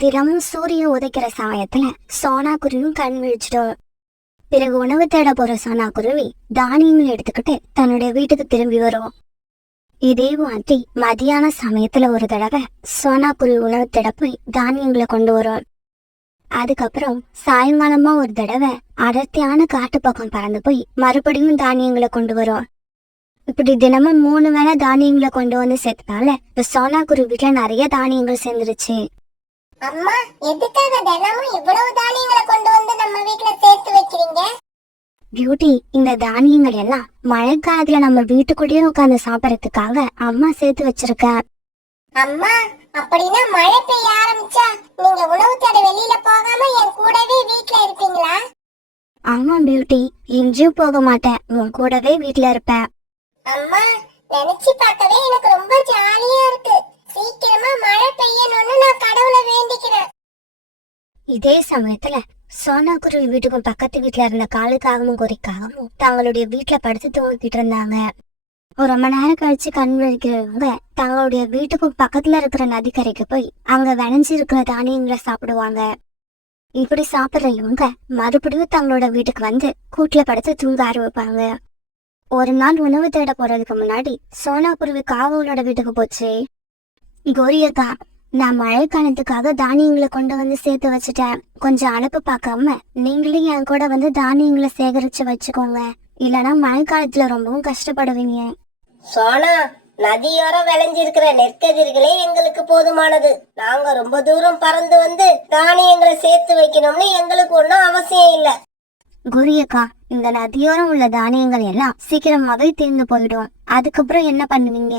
தினமும் சூரியன் உதைக்கிற சமயத்துல சோனா குருவியும் கண் விழிச்சிடும். பிறகு உணவு தேட போற சோனா குருவி தானியங்களை எடுத்துக்கிட்டு தன்னுடைய வீட்டுக்கு திரும்பி வரும். இதே மாதிரி மதியான சமயத்துல ஒரு தடவை சோனா குருவி உணவு தேட போய் தானியங்களை கொண்டு வரும். அதுக்கப்புறம் சாயங்காலமா ஒரு தடவை அடர்த்தியான காட்டு பக்கம் பறந்து போய் மறுபடியும் தானியங்களை கொண்டு வரும். இப்படி தினமும் 3 வேளை தானியங்களை கொண்டு வந்து சேர்த்தனால இப்ப சோனா குருவி வீட்டுல நிறைய தானியங்கள் சேர்ந்துருச்சு. அம்மா, எதுக்காக தினமும் இவ்வளவு தானியங்களை கொண்டு வந்து நம்ம வீட்டுல சேர்த்து வைக்கிறீங்க? பியூட்டி, இந்த தானியங்கள் எல்லாம் மழைக்காலத்துல நம்ம வீட்டுக்குள்ளேயே உட்கார்ந்து சாப்பிடறதுக்காக அம்மா சேர்த்து வச்சிருக்க. அம்மா, அப்படின்னா மழை பெய்ய ஆரம்பிச்சா நீங்க உணவு தேட வெளியில போகாம என் கூடவே வீட்டுல இருப்பீங்களா? ஆமா பியூட்டி, எங்கேயும் போக மாட்டேன், உன் கூடவே வீட்டுல இருப்பேன். அம்மா, நினைச்சு பார்க்கவே எனக்கு ரொம்ப ஜாலியா இருக்கு. சீக்கிரமா மழை பெய்யணும்னு நான் கடவுளை வேண்டிக்கிறேன். இதே சமயத்துல சோனா குருவி வீட்டுக்கும் பக்கத்து வீட்டுல இருந்த காலுக்காகவும் கோரிக்காகவும் தங்களுடைய வீட்டுல படுத்து தூங்கிட்டு இருந்தாங்க. ஒரு ரொம்ப நேரம் கழிச்சு கண் விழிக்கிறவங்க தங்களுடைய வீட்டுக்கும் பக்கத்துல இருக்கிற நதிக்கரைக்கு போய் அங்க விளைஞ்சி இருக்கிற தானியங்களை சாப்பிடுவாங்க. இப்படி சாப்பிடுற இவங்க மறுபடியும் தங்களோட வீட்டுக்கு வந்து கூட்டுல படுத்து தூங்க ஆரம்பிப்பாங்க. ஒரு நாள் உணவு தேட போறதுக்கு முன்னாடி சோனா குருவி காவலோட வீட்டுக்கு போச்சு. கோரியக்கா, நான் மழை காலத்துக்காக தானியங்களை கொண்டு வந்து சேர்த்து வச்சுட்டேன். கொஞ்சம் அனுப்பு பார்க்காம நீங்களே என் கூட வந்து தானியங்களை சேகரிச்சு வச்சுக்கோங்க, இல்லனா மழை காலத்துல ரொம்பவும் கஷ்டப்படுவீங்க. சோனா, நதியோரம் விளைஞ்சிருக்கிற நெற்கதிர்களே எங்களுக்கு போதுமானது. நாங்க ரொம்ப தூரம் பறந்து வந்து தானியங்களை சேர்த்து வைக்கணும்னு எங்களுக்கு ஒன்னும் அவசியம் இல்ல. குரியக்கா, இந்த நதியோரம் உள்ள தானியங்கள் எல்லாம் சீக்கிரமாவே தீர்ந்து போயிடும். அதுக்கப்புறம் என்ன பண்ணுவீங்க?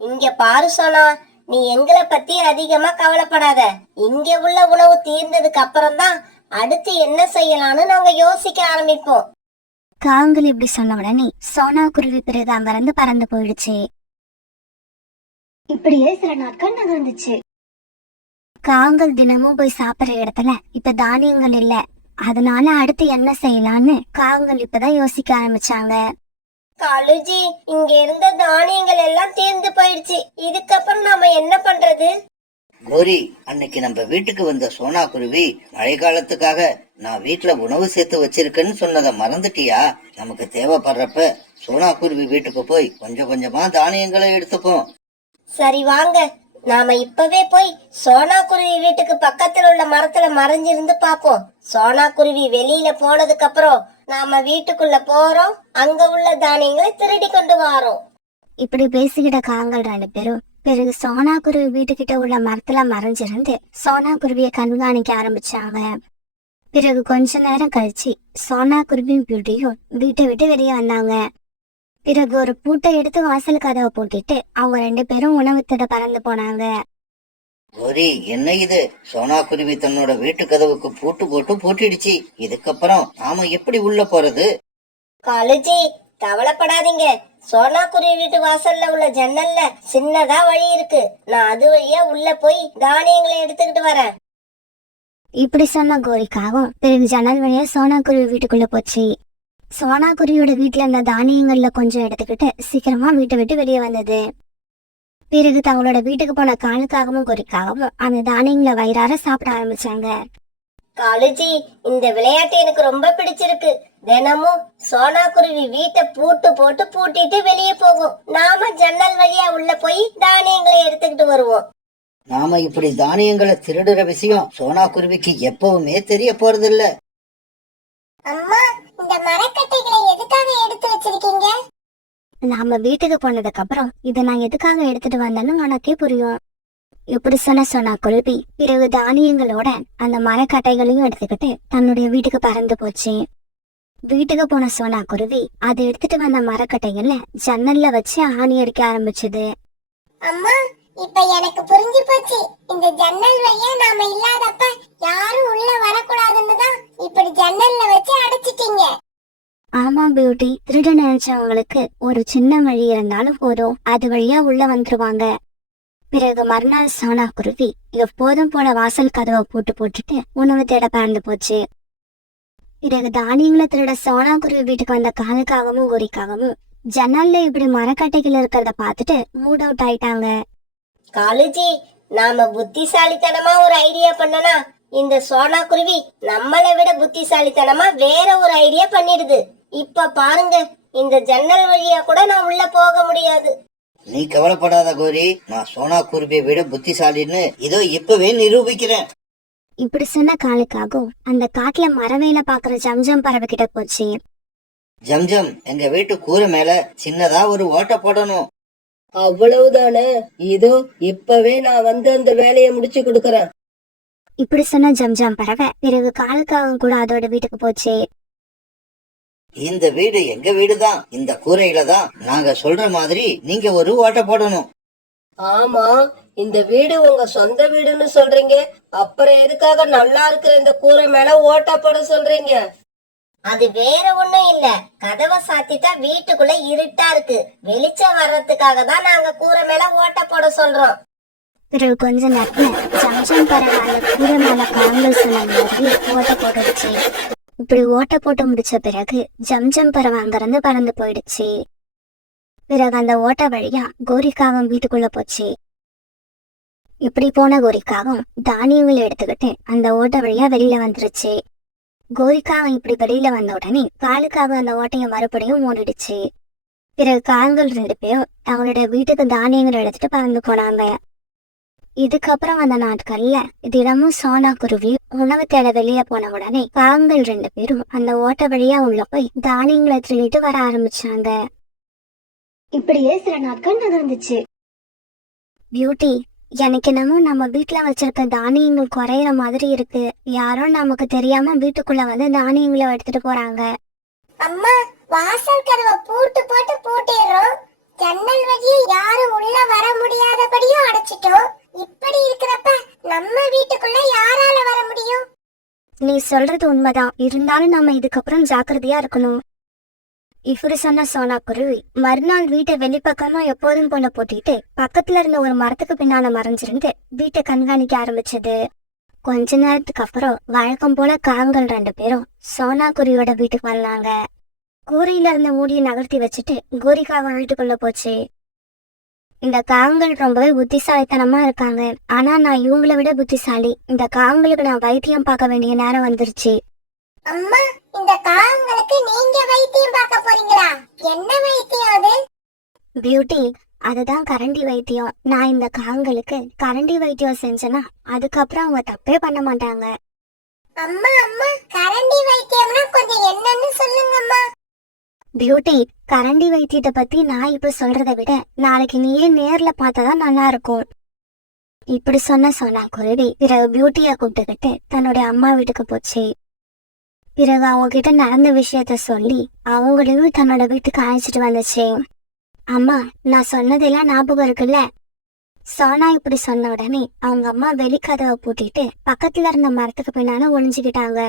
இங்க பாரு சோனா, நீ எங்களை பத்தி அதிகமா கவலைப்படாத. இங்க உள்ள உணவு தீர்ந்ததுக்கு அப்புறம் தான் அடுத்து என்ன செய்யலாம்னு நாங்க யோசிக்க ஆரம்பிப்போம். காங்கள் இப்படி சொன்ன உடனே சோனா குருவி பிறகு அங்கிருந்து பறந்து போயிடுச்சு. இப்படியே சில நாட்கள் நகர்ந்துச்சு. காங்கள் தினமும் போய் சாப்பிடுற இடத்துல இப்ப தானியங்கள் இல்ல. அதனால அடுத்து என்ன செய்யலான்னு காங்கள் இப்பதான் யோசிக்க ஆரம்பிச்சாங்க. காலுஜி, இங்க இருந்த தானியங்கள் எல்லாம் தீர்ந்து போயிடுச்சு. இதுக்கப்புறம் நாம என்ன பண்றது? கோரி, அன்னைக்கு நம்ம வீட்டுக்கு வந்த சோனா குருவி மழை காலத்துக்காக நான் வீட்டுல உணவு சேர்த்து வச்சிருக்கேன்னு சொன்னதை மறந்துட்டியா? நமக்கு தேவைப்படுறப்ப சோனா குருவி வீட்டுக்கு போய் கொஞ்சம் கொஞ்சமா தானியங்களை எடுத்துப்போம். சரி வாங்க, நாம இப்பவே போய் சோனா குருவி வீட்டுக்கு பக்கத்துல உள்ள மரத்துல மறைஞ்சிருந்து பாப்போம். சோனா குருவி வெளியில போனதுக்கு அப்புறம் நாம வீட்டுக்குள்ள போறோம், அங்க உள்ள தானியங்களை திருடி கொண்டு வாரோம். இப்படி பேசிக்கிட்ட காங்கள் 2 பேரும் பிறகு சோனா குருவி வீட்டுக்கிட்ட உள்ள மரத்துல மறைஞ்சிருந்து சோனா குருவியை கண்காணிக்க ஆரம்பிச்சாங்க. பிறகு கொஞ்ச நேரம் கழிச்சு சோனா குருவியும் பியூட்டியும் வீட்டை விட்டு வெளியே வந்தாங்க. பிறகு ஒரு பூட்டை எடுத்து வாசல் கதவை பூட்டிட்டு அவங்க 2 பேரும் உணவு தேட பறந்து போனாங்க. கோரி, என்ன இது? சோனா குருவி தன்னோட வீட்டு கதவுக்கு பூட்டு போட்டு பூட்டிடுச்சு. இதுக்கப்புறம் நாம எப்படி உள்ள போறது? காலுஜி, கவலைப்படாதீங்க. சோனா குருவி வீட்டு வாசல்ல உள்ள ஜன்னல்ல சின்னதா வழி இருக்கு. நான் அது வழியா உள்ள போய் தானியங்களை எடுத்துக்கிட்டு வரேன். இப்படி சொன்ன கோரிக்காவும் பிறகு ஜன்னல் வழியா சோனா குருவி வீட்டுக்குள்ள போச்சு. சோனா குருவியோட வீட்டுல இருந்த தானியங்கள்ல கொஞ்சம் எடுத்துக்கிட்டு சீக்கிரமா வீட்டை விட்டு வெளியே வந்தது. பிறகு தங்களோட வீட்டுக்கு போன காலுக்காகவும் கோரிக்காகவும் அந்த தானியங்களை வயிறார சாப்பிட ஆரம்பிச்சாங்க. காலுஜி, இந்த விளையாட்டு எனக்கு ரொம்ப பிடிச்சிருக்கு. தினமும் சோனா குருவி வீட்டை பூட்டு போட்டு பூட்டிட்டு வெளியே போகும். நாம ஜன்னல் வழியா உள்ள போய் தானியங்களை எடுத்துக்கிட்டு வருவோம். நாம இப்படி தானியங்களை திருடுற விஷயம் சோனா குருவிக்கு எப்பவுமே தெரிய போறதில்ல. அம்மா, இந்த மரக்கட்டைகளை எதுக்காக எடுத்து வச்சிருக்கீங்க? நாம வீட்டுக்கு போனதுக்கு அப்புறம் இதை நான் எதுக்காக எடுத்துட்டு வந்தேன்னு உனக்கே புரியும். இப்படி சொன்ன சோனா குருவி பிறகு தானியங்களோட அந்த மரக்கட்டைகளையும் எடுத்துக்கிட்டு தன்னுடைய வீட்டுக்கு பறந்து போச்சு. வீட்டுக்கு போன சோனா குருவி அதை எடுத்துட்டு வந்த மரக்கட்டைகள்ல ஜன்னல்ல வச்சு ஆணி அடிக்க ஆரம்பிச்சது. அம்மா, இப்ப எனக்கு புரிஞ்சு போச்சு. இந்த ஜன்னல் வழியா நாம இல்லாதப்ப யாரும் உள்ள வரக்கூடாதுன்னு தான் இப்படி ஜன்னல்ல வச்சு அடைச்சிட்டீங்க. ஆமா பியூட்டி, திருட நினைச்சவங்களுக்கு ஒரு சின்ன வழி இருந்தாலும் போதும், அது வழியா உள்ள வந்துருவாங்க. பிறகு மறுநாள் சோனா குருவி எப்போதும் போல வாசல் கதவை போட்டுட்டு உணவு தேட பறந்து போச்சு. பிறகு தானியங்களை திருட சோனா குருவி வீட்டுக்கு வந்த காலுக்காகவும் கோரிக்காகவும் ஜன்னல்ல இப்படி மரக்கட்டைகள் இருக்கிறத பார்த்துட்டு மூட் அவுட் ஆயிட்டாங்க. காலுஜி, நாம புத்திசாலித்தனமா ஒரு ஐடியா பண்ணனா இந்த சோனா குருவி நம்மளை விட புத்திசாலித்தனமா வேற ஒரு ஐடியா பண்ணிடுது. இப்ப பாருங்க, இந்த ஜன்னல் வழியா கூட நான் உள்ள போக முடியாது. நீ கவலைப்படாத கோரி, நான் சோனா குருவியை விட புத்திசாலின்னு இதோ இப்பவே நிரூபிக்கிறேன். இப்படி சொன்ன காலுக்காகவும் அந்த காட்டுல மரவேல பாக்குற ஜம்ஜம் பறவை கிட்ட போச்சு. ஜம்ஜம், எங்க வீட்டு கூரை மேல சின்னதா ஒரு ஓட்டை போடணும். அவ்வளவுதானே, இதோ இப்பவே நான் வந்து அந்த வேலையை முடிச்சு கொடுக்கறேன். இப்படி சொன்ன ஜம்ஜம் பறவை பிறகு காலுக்காகவும் கூட அதோட வீட்டுக்கு போச்சு. இந்த வீடு எங்க வீடுதான். இந்த கூரையில தான் நாங்க சொல்ற மாதிரி நீங்க ஒரு ஓட்டை போடணும். ஆமா, இந்த வீடு உங்க சொந்த வீடுன்னு சொல்றீங்க, அப்புறம் எதுக்காக நல்லா இருக்கிற இந்த கூரை மேல ஓட்டா போட சொல்றீங்க? அது வேற ஒண்ணும் இல்ல, கதவை சாத்திட்டா வீட்டுக்குள்ள இருட்டா இருக்கு, வெளிச்சம் வர்றதுக்காக தான் நாங்க கூரை மேல ஓட்ட போட சொல்றோம். பிறகு கொஞ்ச நேரத்துல ஜம்ஜம் பறவை அந்த கூரை மேல காங்கள் சொன்ன மாதிரி ஓட்ட போட்டுடுச்சு. இப்படி ஓட்ட போட்டு முடிச்ச பிறகு ஜம்ஜம் பறவை அங்கிருந்து பறந்து போயிடுச்சு. பிறகு அந்த ஓட்ட வழியா கோரிக்காவும் வீட்டுக்குள்ள போச்சு. இப்படி போன கோரிக்காவும் தானியங்களை எடுத்துக்கிட்டு அந்த ஓட்ட வழியா வெளியில வந்துருச்சு. கோரிக்காவும் இப்படி வெளியில வந்த உடனே காலுக்காவும் அந்த ஓட்டைய மறுபடியும் மூடிடுச்சு. பிறகு கால்கள் 2 பேரும் அவங்களோட வீட்டுக்கு தானியங்களை எடுத்துட்டு பறந்து போனாங்க. இதுக்கப்புறம் அந்த நாட்கள்ல தினமும் சோனா குருவி உணவு தேட வெளியே போன உடனே காங்கள் 2 பேரும் அந்த ஓட்ட வழியா உள்ள போய் தானியங்களை திருடிட்டு வர ஆரம்பிச்சாங்க. இப்படியே சில நாட்கள் நகர்ந்துச்சு. பியூட்டி, எனக்கு என்னமோ நம்ம வீட்டுல வச்சிருக்க தானியங்கள் குறையிற மாதிரி இருக்கு. யாரோ நமக்கு தெரியாம வீட்டுக்குள்ள வந்து தானியங்களை எடுத்துட்டு போறாங்க. அம்மா, வாசல் கதவை பூட்டு போட்டு பூட்டிடுறோம். ஜன்னல் வழியே யாரும் உள்ள வர முடியாதபடியும் அடைச்சிட்டோம். இப்படி இருக்கிறப்ப நம்ம வீட்டுக்குள்ள யாரால வர முடியும்? நீ சொல்றது உண்மைதான், இருந்தாலும் நம்ம இதுக்கப்புறம் ஜாக்கிரதையா இருக்கணும். இப்படி சொன்ன சோனா குருவி மறுநாள் வீட்டை வெளிப்பக்கமா எப்போதும் போல போட்டிட்டு பக்கத்துல இருந்த ஒரு மரத்துக்கு பின்னால மறைஞ்சிருந்து வீட்டை கண்காணிக்க ஆரம்பிச்சது. கொஞ்ச நேரத்துக்கு அப்புறம் வழக்கம் போல காங்கள் 2 பேரும் சோனா குருவியோட வீட்டுக்கு வந்தாங்க. கூரையில இருந்த மூடியை நகர்த்தி வச்சுட்டு கோரிக்காவை வீட்டுக்குள்ள போச்சு. இந்த காங்கள் ரொம்பவே புத்திசாலித்தனமா இருக்காங்க. ஆனா நான் இவங்களை விட புத்திசாலி. இந்த காங்களுக்கு நான் வைத்தியம் பார்க்க வேண்டிய நேரம் வந்துருச்சு. அம்மா, இந்த காகங்களுக்கு நீங்க வைத்தியம் பார்க்க போறீங்களா? என்ன வைத்தியம் அது? பியூட்டி, அதுதான் கரண்டி வைத்தியம். நான் இந்த காங்களுக்கு கரண்டி வைத்தியம் செஞ்சேன்னா அதுக்கப்புறம் அவங்க தப்பே பண்ண மாட்டாங்க. அம்மா அம்மா, கரண்டி வைத்தியம்னா கொஞ்சம் என்னன்னு சொல்லுங்கம்மா. பியூட்டி, கரண்டி வைத்தியத்தை பத்தி நான் இப்ப சொல்றதை விட நாளைக்கு நீயே நேர்ல பார்த்தாதான் நல்லா இருக்கும். இப்படி சொன்ன சோனா குருவி பிறகு பியூட்டிய கூப்பிட்டுக்கிட்டு தன்னுடைய அம்மா வீட்டுக்கு போச்சு. பிறகு அவங்க கிட்ட நடந்த விஷயத்த சொல்லி அவங்களையும் தன்னோட வீட்டுக்கு அழைச்சிட்டு வந்துச்சு. அம்மா, நான் சொன்னதெல்லாம் ஞாபகம் இருக்குல்ல? சோனா இப்படி சொன்ன உடனே அவங்க அம்மா வெளிக்கதவை பூட்டிட்டு பக்கத்துல இருந்த மரத்துக்கு பின்னால ஒளிஞ்சுக்கிட்டாங்க.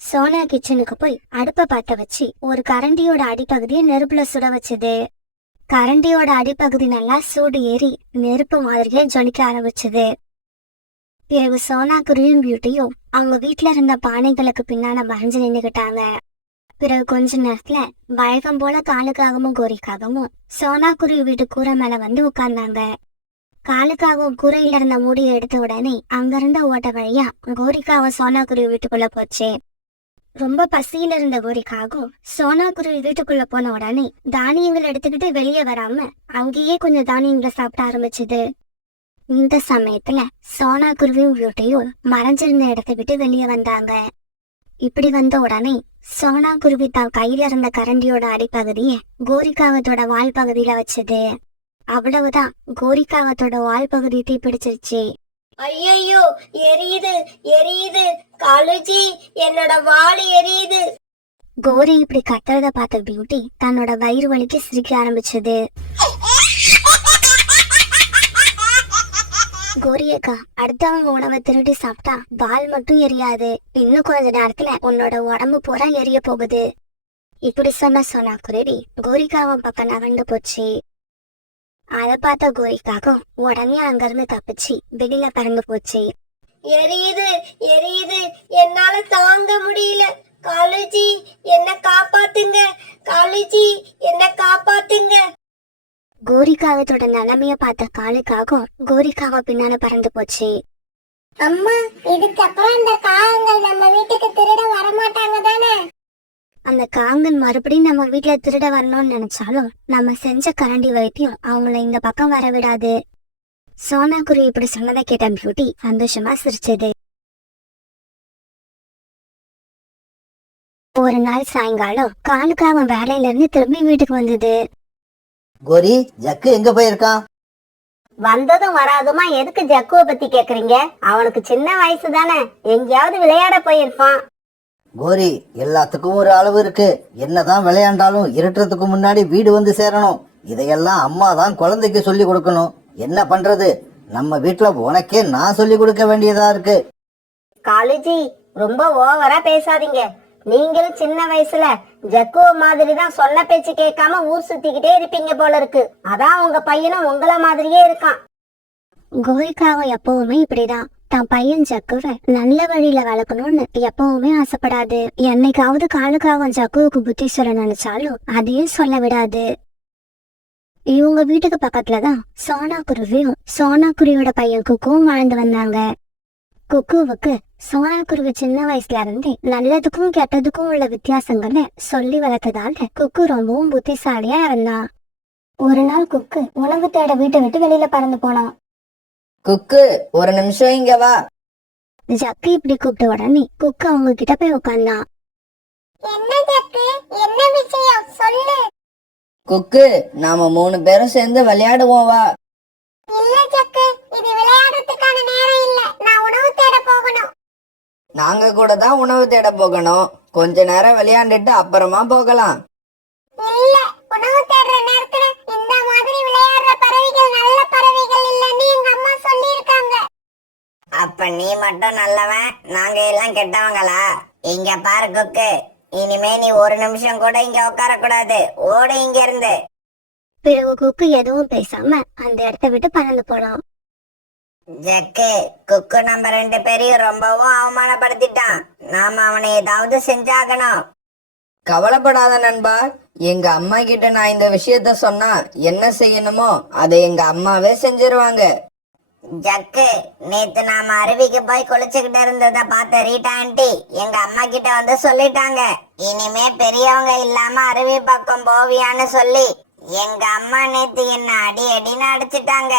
சோனா கிச்சனுக்கு போய் அடுப்பை பத்த வச்சு ஒரு கரண்டியோட அடிப்பகுதியை நெருப்புல சுட வச்சது. கரண்டியோட அடிப்பகுதி நல்லா சூடு ஏறி நெருப்பு மாதிரியே ஜொலிக்க ஆரம்பிச்சது. பிறகு சோனா குருவியும் பியூட்டியும் அவங்க வீட்டுல இருந்த பானைகளுக்கு பின்னால மறைஞ்சு நின்னுகிட்டாங்க. பிறகு கொஞ்ச நேரத்துல வழக்கம் போல காலுக்காகவும் கோரிக்காகவும் சோனா குருவி வீட்டு கூரை மேல வந்து உட்கார்ந்தாங்க. காலுக்காகவும் கூரையில இருந்த மூடியை எடுத்த உடனே அங்கிருந்த ஓட்ட வழியா கோரிக்காவும் சோனா குருவி வீட்டுக்குள்ள போச்சு. ரொம்ப பசியில இருந்த கோரிக்காகவும் சோனா குருவி வீட்டுக்குள்ள போன உடனே தானியங்களை எடுத்துக்கிட்டு வெளியே வராம அங்கேயே கொஞ்சம் தானியங்களை சாப்பிட ஆரம்பிச்சது. இந்த சமயத்துல சோனா குருவியும் பியூட்டியும் மறைஞ்சிருந்த இடத்தை விட்டு வெளியே வந்தாங்க. இப்படி வந்த உடனே சோனா குருவி தான் கையில இருந்த கரண்டியோட அடிப்பகுதிய கோரிக்காகத்தோட வால் பகுதியில வச்சது. அவ்வளவுதான், கோரிக்காகத்தோட வால் பகுதி தீப்பிடிச்சிருச்சு. ஐயோ, எரியுது எரியுது, காலுஜி என்னோட வால் எரியுது. கோரி இப்படி கத்துறத பார்த்த பியூட்டி தன்னோட வயிறு வலிக்கு சிரிக்க ஆரம்பிச்சது. கோரியக்கா, அடுத்தவங்க உணவை திருடி சாப்பிட்டா வால் மட்டும் எரியாது, இன்னும் கொஞ்ச நேரத்துல உன்னோட உடம்பு பூரா எரிய போகுது. இப்படி சொன்ன சோனா குருவி கோரிக்காவும் பக்கம் நகர்ந்து போச்சு. அதை பார்த்த கோரிக்காவும் உடனே அங்கிருந்து தப்பிச்சு வெளியில பறந்து போச்சு. எரியுது எரியுது, என்னால தாங்க முடியல. காலுஜி என்ன காப்பாத்துங்க, காலுஜி என்ன காப்பாத்துங்க. கோரிக்காகத்தோட நிலைமைய பார்த்த காலுக்காகவும் கோரிக்காக பின்னால பறந்து போச்சு. அம்மா இதுக்கப்புறம் இந்த காகங்கள் நம்ம வீட்டுக்கு திருட வரமாட்டாங்க தானே? அந்த காங்கன் மறுபடியும் நம்ம வீட்டுல திருட வரணும்னு நினைச்சாலும் நம்ம செஞ்ச கரண்டி வைத்தியம் அவங்கள இந்த பக்கம் வர விடாது. சோனா குருவி இப்படி சொன்னதை கேட்ட பியூட்டி சந்தோஷமா சிரிச்சது. ஒரு நாள் சாயங்காலம் காலுக்காக வேலையில இருந்து திரும்பி வீட்டுக்கு வந்தது. கோரி, ஜக்கு எங்க போயிருக்கான்? வந்ததும் வராதுமா எதுக்கு ஜக்குவை பத்தி கேக்குறீங்க? அவனுக்கு சின்ன வயசு தானே, எங்கேயாவது விளையாட போயிருப்பான். கோரி, எல்லாத்துக்கும் ஒரு அளவு இருக்கு. என்னதான் விளையாண்டாலும் இருட்டுறதுக்கு முன்னாடி வீடு வந்து சேரணும். இதையெல்லாம் அம்மா தான் குழந்தைக்கு சொல்லி கொடுக்கணும். என்ன பண்றது, நம்ம வீட்டுல உனக்கே நான் சொல்லி கொடுக்க வேண்டியதா இருக்கு. காலேஜி ரொம்ப ஓவரா பேசாதீங்க. நீங்களும் சின்ன வயசுல ஜக்குவ மாதிரி தான் சொன்ன பேச்சு கேட்காம ஊர் சுத்திக்கிட்டே இருப்பீங்க போல இருக்கு. அதான் உங்க பையனும் உங்கள மாதிரியே இருக்கான். கோரிக்காக எப்பவுமே இப்படிதான். தான் பையன் ஜக்குவை நல்ல வழியில வளர்க்கணும்னு எப்பவுமே ஆசைப்படாது. என்னைக்காவது காலுக்காக ஜக்குவுக்கு புத்தி சொல்ல நினைச்சாலும் அதையும் சொல்ல விடாது. இவங்க வீட்டுக்கு பக்கத்துலதான் சோனா குருவியும் சோனா குருவியோட பையன் குக்குவும் வாழ்ந்து வந்தாங்க. குக்குவுக்கு சோனா குருவி சின்ன வயசுல இருந்தே நல்லதுக்கும் கெட்டதுக்கும் உள்ள வித்தியாசங்களை சொல்லி வளர்த்ததால குக்கு ரொம்பவும் புத்திசாலியா இருந்தான். ஒரு நாள் குக்கு உணவு தேட வீட்டை விட்டு வெளியில பறந்து போனான். குக்கு, ஒரு நிமிஷம் இங்க வா. ஜக்கு இப்படி கூப்பிட்ட உடனே குக்கு அவங்க கிட்ட போய் உட்கார்ந்தான். என்ன ஜக்கு, என்ன விஷயம் சொல்லு. குக்கு, நாம 3 பேரும் சேர்ந்து விளையாடுவோம் வா. இல்ல ஜக்கு, இது விளையாடுறதுக்கான நேரம் இல்ல. நான் உணவு தேட போகணும். நாங்க கூட தான் உணவு தேட போகணும். கொஞ்ச நேரம் விளையாண்டுட்டு அப்புறமா போகலாம். இல்ல, உணவு தேடுற நேரத்துல இந்த மாதிரி விளையாடுற பறவைகள் நல்ல பறவைகள் இல்லன்னு எங்க அம்மா சொல்லியிருக்காங்க. அப்ப நீ மட்டும் நல்லவன், நாங்க எல்லாம் கெட்டவங்களா? இங்க பாரு குக்கு, இனிமே நீ ஒரு நிமிஷம் கூட இங்க உட்கார கூடாது. ஓடு இங்க இருந்து. பிறகு குக்கு எதுவும் பேசாம அந்த இடத்த விட்டு பறந்து போனான். ஜக்கு, குக்கு நம்ம 2 பேரையும் ரொம்பவும் அவமானப்படுத்திட்டான். நாம அவனை ஏதாவது செஞ்சாகணும். கவலைப்படாத நண்பா, எங்க அம்மா கிட்ட நான் இந்த விஷயத்த சொன்னா என்ன செய்யணுமோ அதை எங்க அம்மாவே செஞ்சிருவாங்க. ஜக்கு, நேத்து நாம அருவிக்கு போய் குளிச்சுக்கிட்டு இருந்தத பார்த்த ரீட்டா ஆண்டி எங்க அம்மா கிட்ட வந்து சொல்லிட்டாங்க, இனிமே பெரியவங்க இல்லாம அருவி பக்கம் போவியான்னு சொல்லி. எங்க அம்மா நேத்து என்ன அடி அடின்னு அடிச்சிட்டாங்க.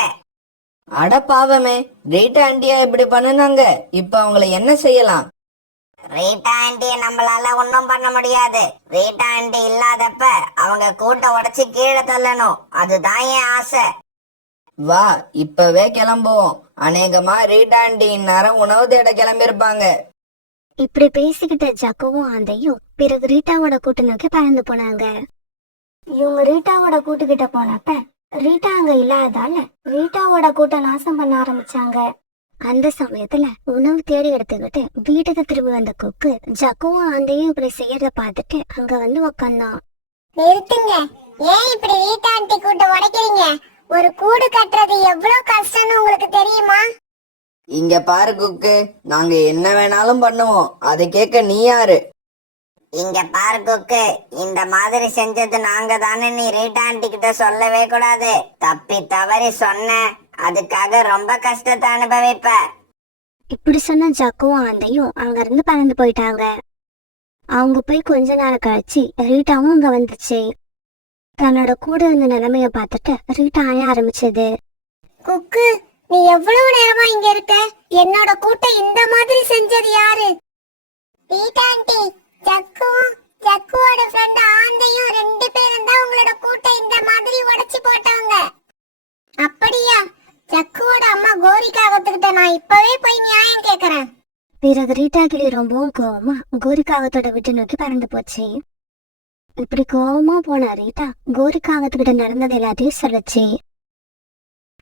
அட பாவமே, ரீட்டா ஆண்டியா இப்படி பண்ணுனாங்க. இப்ப அவங்கள என்ன செய்யலாம்? ரீட்டா ஆண்டிய நம்மளால ஒன்னும் பண்ண முடியாது. ரீட்டா ஆண்டி இல்லாதப்ப அவங்க கூட்ட உடைச்சு கீழே தள்ளணும். அதுதான் என் ஆசை. வா, இப்பவே கிளம்புவோம். அநேகமா ரீட்டா ஆண்டி இந்நேரம் உணவு தேட கிளம்பிருப்பாங்க. இப்படி பேசிக்கிட்ட ஜக்குவும் ஆந்தையும் பிறகு ரீட்டாவோட கூட்டு நோக்கி பறந்து போனாங்க. இவங்க ரீட்டாவோட கூட்டுக்கிட்ட போனப்ப ரீட்டா அங்க இல்லாததால ரீட்டாவோட கூட்ட நாசம் பண்ண ஆரம்பிச்சாங்க. அந்த சமயத்துல உணவு தேடி எடுத்துக்கிட்டு வீட்டுக்கு திரும்பி வந்த குக்கு ஜக்குவும் ஆந்தையும் இப்படி செய்யறத பார்த்துட்டு அங்க வந்து உக்காந்தான். நிறுத்துங்க, ஏன் இப்படி ரீட்டா ஆண்டி கூட்ட உடைக்கிறீங்க? ஒரு கூடு கட்டுறது எவ்வளவு கஷ்டம்னு உங்களுக்கு தெரியுமா? இங்க பாரு குக்கு, நாங்க என்ன வேணாலும் பண்ணுவோம். அதை கேட்க நீ யாரு? இங்க பாரு குக்கு, இந்த மாதிரி செஞ்சது நாங்க தானே நீ ரீட்டா ஆண்டி கிட்ட சொல்லவே கூடாது. தப்பி தவறி சொன்ன, அதுக்காக ரொம்ப கஷ்டத்தை அனுபவிப்ப. இப்படி சொன்ன ஜக்குவும் ஆந்தையும் அங்க இருந்து பறந்து போயிட்டாங்க. அவங்க போய் கொஞ்ச நேரம் கழிச்சு ரீட்டாவும் அங்க வந்துச்சு. தன்னோட கூட இருந்த நிலைமைய பார்த்துட்டு ரீட்டா அழ ஆரம்பிச்சது. குக்கு, நீ எவ்வளவு நேரமா இங்க இருக்க? என்னோட கூட்ட இந்த மாதிரி செஞ்சது யாரு? ரீட்டா ஆண்டி, ஜக்குவோட ஃப்ரெண்ட் ஆந்தையும் 2 பேரும் தான் உங்களோட கூட்ட இந்த மாதிரி உடைச்சு போட்டவங்க. அப்படியா? ஜக்குவோட அம்மா கோரிக்காகத்துக்கிட்ட நான் இப்பவே போய் நியாயம் கேக்குறேன். பிறகு ரீட்டா கிளி ரொம்பவும் கோவமா கோரிக்காகத்தோட வீட்டை நோக்கி பறந்து போச்சு. இப்படி கோவமா போன ரீட்டா கோரிக்காகத்துக்கிட்ட நடந்தது எல்லாத்தையும் சொல்லுச்சு.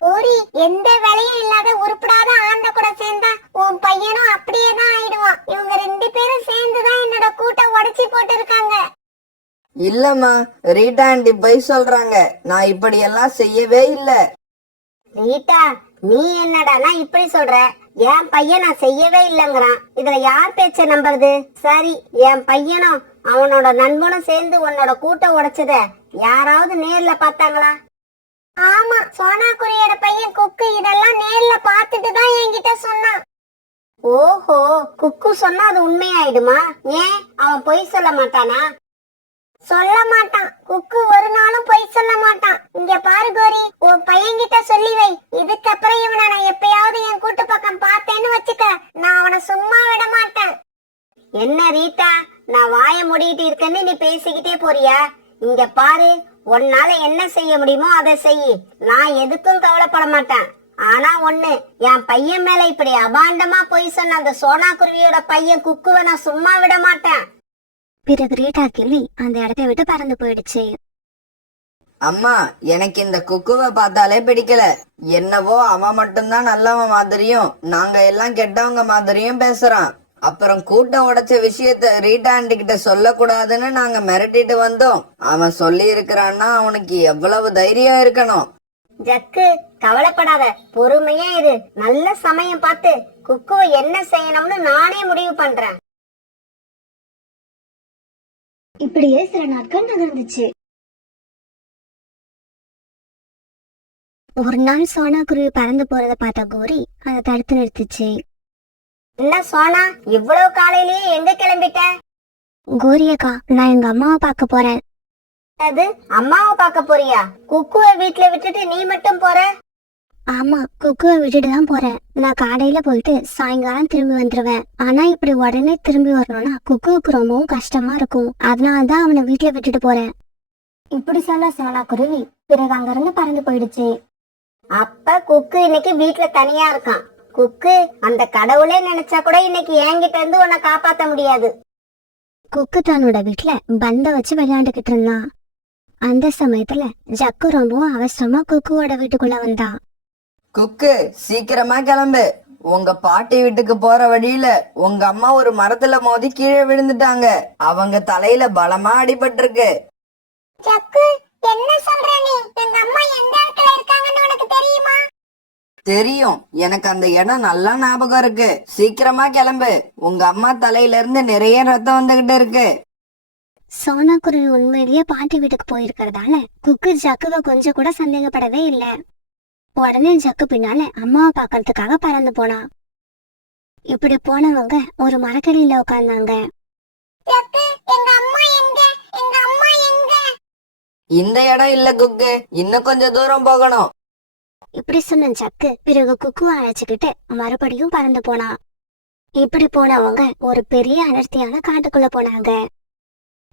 கோரி, எந்த வேலையும் இல்லாத உருப்படாத ஆண்ட கூட சேர்ந்தா உன் பையனும் அப்படியே தான் ஆயிடுவான். இவங்க 2 பேரும் சேர்ந்துதான் என்னோட கூட்ட உடைச்சு போட்டு இருக்காங்க. இல்லம்மா, ரீட்டா ஆண்டி பொய் சொல்றாங்க. நான் இப்படி எல்லாம் செய்யவே இல்ல. ரீட்டா, நீ என்னடானா இப்படி சொல்ற? என் பையன் நான் செய்யவே இல்லைங்கிறான். இதுல யார் பேச்ச நம்புறது? சரி, என் பையனும் அவனோட நண்பனும் சேர்ந்து உன்னோட கூட்ட உடைச்சத யாராவது நேர்ல பார்த்தாங்களா? ஆமா, சோனா குருவியோட பையன் குக்கு இதெல்லாம் நேர்ல பார்த்துட்டு தான் என்கிட்ட சொன்னான். ஓஹோ, குக்கு சொன்னா அது உண்மையாயிடுமா? ஏன், அவன் பொய் சொல்ல மாட்டானா? சொல்ல மாட்டான். குக்கு ஒரு நாளும் பொய் சொல்ல மாட்டான். இங்க பாரு கோரி, உன் பையன்கிட்ட சொல்லி வை. இதுக்கப்புறம் இவனை நான் எப்பயாவது என் கூட்டு பக்கம் பார்த்தேன்னு வச்சுக்க, நான் அவனை சும்மா விட மாட்டேன். என்ன ரீட்டா, நான் வாய மூடிட்டு இருக்கேன்னு நீ பேசிக்கிட்டே போறியா? இங்க பாரு, உன்னால என்ன செய்ய முடியுமோ அதை செய். நான் எதுக்கும் கவலைப்பட மாட்டேன். ஆனா ஒண்ணு, என் பையன் மேல இப்படி அபாண்டமா பொய் சொன்ன அந்த சோனா குருவியோட பையன் குக்குவை நான் சும்மா விட மாட்டேன். பிறகு ரீட்டா கிளி அந்த இடத்தை விட்டு பறந்து போயிடுச்சு. அம்மா, எனக்கு இந்த குக்குவை பார்த்தாலே பிடிக்கல. என்னவோ அவன் மட்டும்தான் நல்லவன் மாதிரியும் நாங்க எல்லாம் கெட்டவங்க மாதிரியும் பேசுறான். அப்புறம் கூட்ட உடைச்ச விஷயத்த ரீட்டா ஆண்டி கிட்ட சொல்லக்கூடாதுன்னு நாங்க மிரட்டிட்டு வந்தோம். அவன் சொல்லி இருக்கிறான்னா அவனுக்கு எவ்வளவு தைரியம் இருக்கணும். ஜக்கு, கவலைப்படாத, பொறுமையா இரு. நல்ல சமயம் பார்த்து குக்குவை என்ன செய்யணும்னு நானே முடிவு பண்றேன். இப்படியே சில நாட்கள் நகர்ந்துச்சு. ஒரு நாள் சோனா குருவி பறந்து போறத பார்த்த கோரி அதை தடுத்து நிறுத்துச்சு. என்ன சோனா, இவ்வளவு காலையிலேயே எங்க கிளம்பிட்ட? கோரியக்கா, நான் எங்க அம்மாவை பார்க்க போறேன். அது, அம்மாவை பார்க்க போறியா? குக்குவை வீட்டுல விட்டுட்டு நீ மட்டும் போற? ஆமா, குக்குவை விட்டுட்டு தான் போறேன். நான் காலையில போயிட்டு சாயங்காலம் திரும்பி வந்துருவேன். ஆனா இப்படி உடனே திரும்பி வரணும்னா குக்குவுக்கு ரொம்பவும் கஷ்டமா இருக்கும். அதனாலதான் அவனை வீட்டுல விட்டுட்டு போறேன். இப்படி சொல்ல சோனா குருவி பிறகு அங்கிருந்து பறந்து போயிடுச்சு. அப்ப குக்கு இன்னைக்கு வீட்டுல தனியா இருக்கான். குக்கு, அந்த கடவுளே நினைச்சா கூட இன்னைக்கு என்கிட்ட இருந்து உன்னை காப்பாத்த முடியாது. குக்கு தன்னோட வீட்டுல பந்த வச்சு விளையாண்டுகிட்டு இருந்தான். அந்த சமயத்துல ஜக்கு ரொம்பவும் அவசரமா குக்குவோட வீட்டுக்குள்ள வந்தான். குக்கு, சீக்கிரமா கிளம்பு. உங்க பாட்டி வீட்டுக்கு போற வழியில உங்க அம்மா ஒரு மரத்துல மோதி கீழே விழுந்துட்டாங்க. அவங்க தலையில பலமா அடிபட்டிருக்கு. ஜக்கு, என்ன சொல்ற நீ? எங்க அம்மா எந்த இடத்துல இருக்காங்கன்னு உனக்கு தெரியுமா? தெரியும், எனக்கு அந்த இடம் நல்லா ஞாபகம் இருக்கு. சீக்கிரமா கிளம்பு. உங்க அம்மா தலையில இருந்து நிறைய ரத்தம் வந்துகிட்டு இருக்கு. சோனா குருவி உண்மையிலேயே பாட்டி வீட்டுக்கு போயிருக்கிறதால குக்கு ஜக்குவை கொஞ்சம் கூட சந்தேகப்படவே இல்ல. உடனே ஜக்கு பின்னால அம்மாவை பாக்கிறதுக்காக பறந்து போனான். இப்படி போனவங்க ஒரு மரக்கடியில உட்கார்ந்தாங்க. ஜக்கு, எங்க அம்மா எங்க? எங்க அம்மா எங்க? இந்த இடம் இல்ல குக்கு, இன்னும் கொஞ்சம் தூரம் போகணும். இப்படி சொன்ன ஜக்கு பிறகு குக்குவை அழைச்சுக்கிட்டு மறுபடியும் பறந்து போனான். இப்படி போனவங்க ஒரு பெரிய அடர்த்தியான காட்டுக்குள்ள போனாங்க.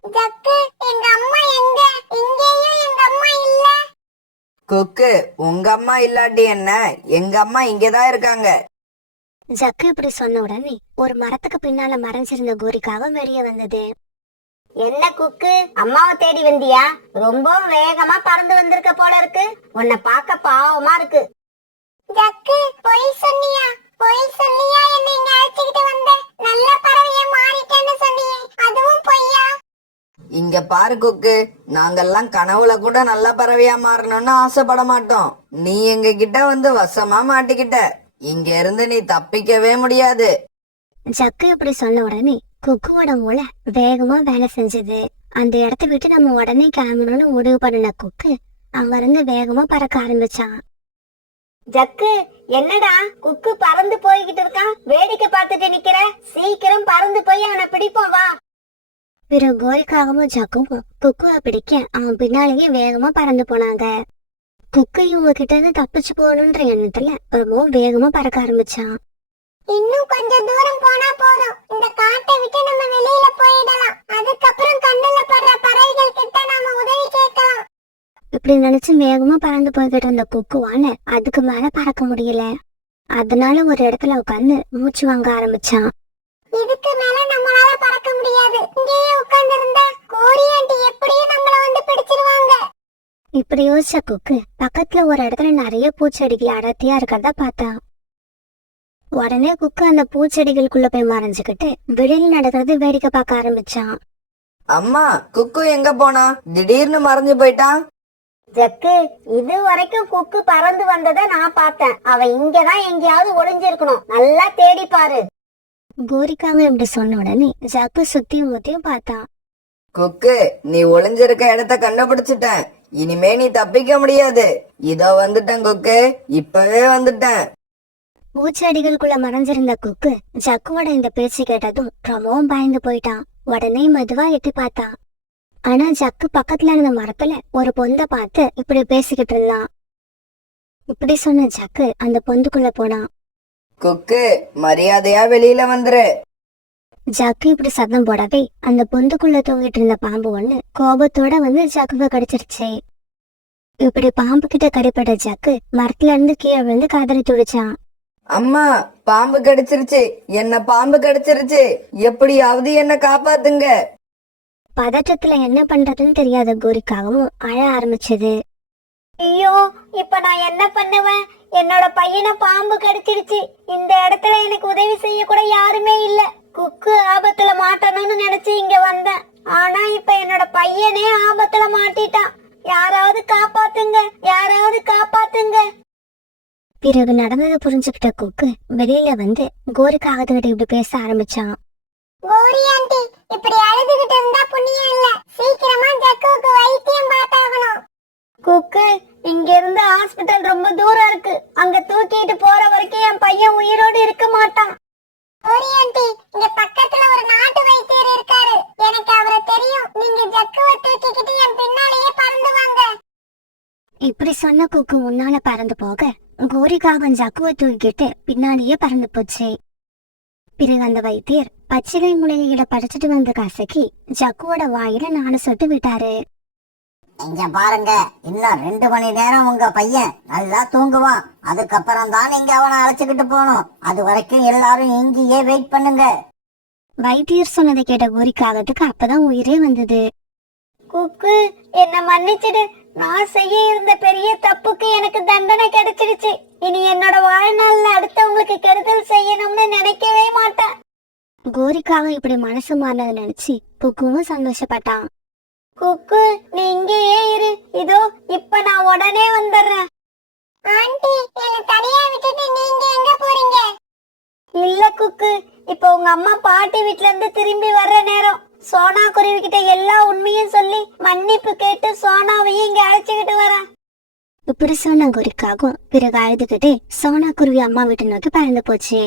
ஜக்கு, எங்க அம்மா எங்க? இங்கேயும் எங்க அம்மா இல்ல. குக்கு, உங்க அம்மா இல்லாட்டி என்ன, எங்க அம்மா இங்கதான் இருக்காங்க. ஜக்கு இப்படி சொன்ன உடனே ஒரு மரத்துக்கு பின்னால மறைஞ்சிருந்த கோரிக்காக வெளியே வந்தது. என்ன குக்கு, அம்மாவை தேடி வந்தியா? ரொம்ப வேகமா பறந்து வந்திருக்க போல இருக்கு. உன்னை பார்க்க பாவமா இருக்கு. ஜக்கு, பொய் சொன்னியா? பொய் சொன்னியா? என்ன இங்க அழைச்சிக்கிட்டு வந்த? நல்ல பறவையா மாறிட்டேன்னு சொன்னியே, அதுவும் பொய்யா? இங்க பாரு குக்கு, நாங்கெல்லாம் கனவுல கூட நல்ல பறவையா மாறணும்னு ஆசைப்பட மாட்டோம். நீ எங்க கிட்ட வந்து வசமா மாட்டிக்கிட்ட. இங்க இருந்து நீ தப்பிக்கவே முடியாது. ஜக்கு இப்படி சொன்ன உடனே குக்குவோட மூளை வேகமா வேலை செஞ்சது. அந்த இடத்த விட்டு நம்ம உடனே கிளம்பணும்னு முடிவு பண்ணின குக்கு அங்க இருந்து வேகமா பறக்க ஆரம்பிச்சான். ஜக்கு, என்னடா குக்கு பறந்து போய்கிட்டு இருக்கான், வேடிக்கை பார்த்துட்டு நிக்கிற? சீக்கிரம் பறந்து போய் அவனை பிடிப்போம் வா. பிறகு கோரிக்காகவும் ஜக்குவும் குக்குவை பிடிக்க அவன் பின்னாலேயே வேகமா பறந்து போனாங்க. குக்கு இவங்க கிட்ட இருந்து தப்பிச்சு போகணுன்ற எண்ணத்துல ரொம்பவும் வேகமா பறக்க ஆரம்பிச்சான். இன்னும் கொஞ்சம் தூரம் போனா போதும். இந்த காட்டை விட்டு நம்ம வெளியில போயிடலாம். அதுக்கப்புறம் கண்ணுல படுற பறவைகள் கிட்ட நாம உதவி கேட்கலாம். இப்படி நினைச்சு வேகமா பறந்து போய்கிட்டு இருந்த குக்குவால அதுக்கு மேல பறக்க முடியல. அதனால ஒரு இடத்துல உட்கார்ந்து மூச்சு வாங்க ஆரம்பிச்சான். இதுக்கு மேல நம்மளால பறக்க முடியாது. இங்கேயே உட்கார்ந்து இருந்தா கோரி ஆண்டி எப்படியும் நம்மள வந்து பிடிச்சிருவாங்க. இப்படி யோசிச்ச குக்கு பக்கத்துல ஒரு இடத்துல நிறைய பூச்செடிகள் அடர்த்தியா இருக்கிறத பார்த்தான். உடனே குக்கு அந்த பூச்செடிகளுக்குள்ள போய் மறைஞ்சுக்கிட்டு வெளியில நடக்கிறது வேடிக்கை பார்க்க ஆரம்பிச்சான். அம்மா, குக்கு எங்க போனா? திடீர்னு மறைஞ்சு போயிட்டான். ஜக்கு, இது வரைக்கும் குக்கு பறந்து வந்ததை நான் பார்த்தேன். அவன் இங்கதான் எங்கேயாவது ஒளிஞ்சிருக்கணும், நல்லா தேடி பாரு. கோரிக்காக இப்படி சொன்ன உடனே ஜக்கு சுத்தியும் முத்தியும் பார்த்தான். குக்கு, நீ ஒளிஞ்சிருக்க இடத்த கண்டுபிடிச்சிட்டேன். இனிமே நீ தப்பிக்க முடியாது. இதோ வந்துட்டேன் குக்கு, இப்பவே வந்துட்டேன். பூச்செடிகளுக்குள்ள மறைஞ்சிருந்த குக்கு ஜக்குவோட இந்த பேச்சு கேட்டதும் ரொம்பவும் பயந்து போயிட்டான். உடனே மெதுவா எட்டி பார்த்தான். ஆனா ஜக்கு பக்கத்துல இருந்த மரத்துல ஒரு பொந்த பார்த்து இப்படி பேசிக்கிட்டு இருந்தான். இப்படி சொன்ன ஜக்கு அந்த பொந்துக்குள்ள போனான். குக்கு, மரியாதையா வெளியில வந்துரு. ஜக்கு இப்படி சத்தம் போடவே அந்த பொந்துக்குள்ள தூங்கிட்டு இருந்த பாம்பு ஒண்ணு கோபத்தோட வந்து ஜக்குவை கடிச்சிருச்சு. இப்படி பாம்பு கிட்ட கடிப்பட்ட ஜக்கு மரத்துல இருந்து கீழே விழுந்து கதறி துடிச்சான். அம்மா, பாம்பு கடிச்சிருச்சு, என்ன பாம்பு கடிச்சிருச்சு, எப்படியாவது என்ன காப்பாத்துங்க. பதற்றத்துல என்ன பண்றதுன்னு தெரியாத கோரிக்காகவும் அழ ஆரம்பிச்சது. ஐயோ, இப்ப நான் என்ன பண்ணுவேன்? என்னோட பையனை பாம்பு கடிச்சிடுச்சு. இந்த இடத்துல எனக்கு உதவி செய்ய கூட யாருமே இல்ல. குக்கு ஆபத்துல மாட்டணும்னு நினைச்சு இங்க வந்தேன். ஆனா இப்ப என்னோட பையனே ஆபத்துல மாட்டிட்டான். யாராவது காப்பாத்துங்க, யாராவது காப்பாத்துங்க. பிறகு நடந்ததை புரிஞ்சுக்கிட்ட குக்கு வெளியில வந்து கோரிக்காகத்துக்கிட்ட இப்படி பேச ஆரம்பிச்சான். கோரி ஆண்டி, இப்படி அழுதுகிட்டு இருந்தா புண்ணியம் இல்ல. சீக்கிரமா ஜக்குவுக்கு வைத்தியம் பார்த்தாகணும். குக்கு, இங்க இருந்து ஹாஸ்பிடல் ரொம்ப தூரம் இருக்கு. அங்க தூக்கிட்டு போற வரைக்கும் என் பையன் உயிரோடு இருக்க மாட்டான். கோரி ஆண்டி, இங்க பக்கத்துல ஒரு நாட்டு வைத்தியர் இருக்காரு. எனக்கு அவரை தெரியும். நீங்க ஜக்குவை தூக்கிக்கிட்டு என் பின்னாலேயே பறந்து வாங்க. இப்படி சொன்ன குக்கு முன்னால பறந்து போக கோரிக்காகம் ஜக்குவை தூக்கிட்டு பின்னாடியே பறந்து போச்சு. பிறகு அந்த வைத்தியர் பச்சிலை மூலிகையில படைச்சிட்டு வந்து கசக்கி ஜக்குவோட வாயில 4 சொட்டு விட்டாரு. இங்க பாருங்க, இன்னும் 2 மணி நேரம் உங்க பையன் நல்லா தூங்குவான். அதுக்கப்புறம் தான் நீங்க அவனை அழைச்சுக்கிட்டு போகணும். அது வரைக்கும் எல்லாரும் இங்கேயே வெயிட் பண்ணுங்க. வைத்தியர் சொன்னதை கேட்ட கோரிக்காகத்துக்கு அப்பதான் உயிரே வந்தது. குக்கு, என்ன மன்னிச்சிடு. நான் செய்ய இருந்த பெரிய தப்புக்கு எனக்கு தண்டனை கிடைச்சிடுச்சு. இனி என்னோட வாழ்நாள்ல அடுத்தவங்களுக்கு கெடுதல் செய்யணும்னு நினைக்கவே மாட்டேன். கோரிக்காக இப்படி மனசு மாறினதை நினைச்சு குக்குவும் சந்தோஷப்பட்டான். குக்கு, நீ இங்கேயே இரு. இதோ இப்ப நான் உடனே வந்துடுறேன். ஆண்டி, என்ன தனியா விட்டுட்டு நீங்க எங்க போறீங்க? இல்ல குக்கு, இப்ப உங்க அம்மா பாட்டி வீட்ல இருந்து திரும்பி வர்ற நேரம். சோனா குருவி கிட்ட எல்லா உண்மையும் சொல்லி மன்னிப்பு கேட்டு சோனாவையும் இங்க அழைச்சுக்கிட்டு வரேன். இப்படி சொன்ன கோரிக்காகும் பிறகு அழுதுகிட்டே சோனா குருவி அம்மா வீட்டு நோக்கி பறந்து போச்சு.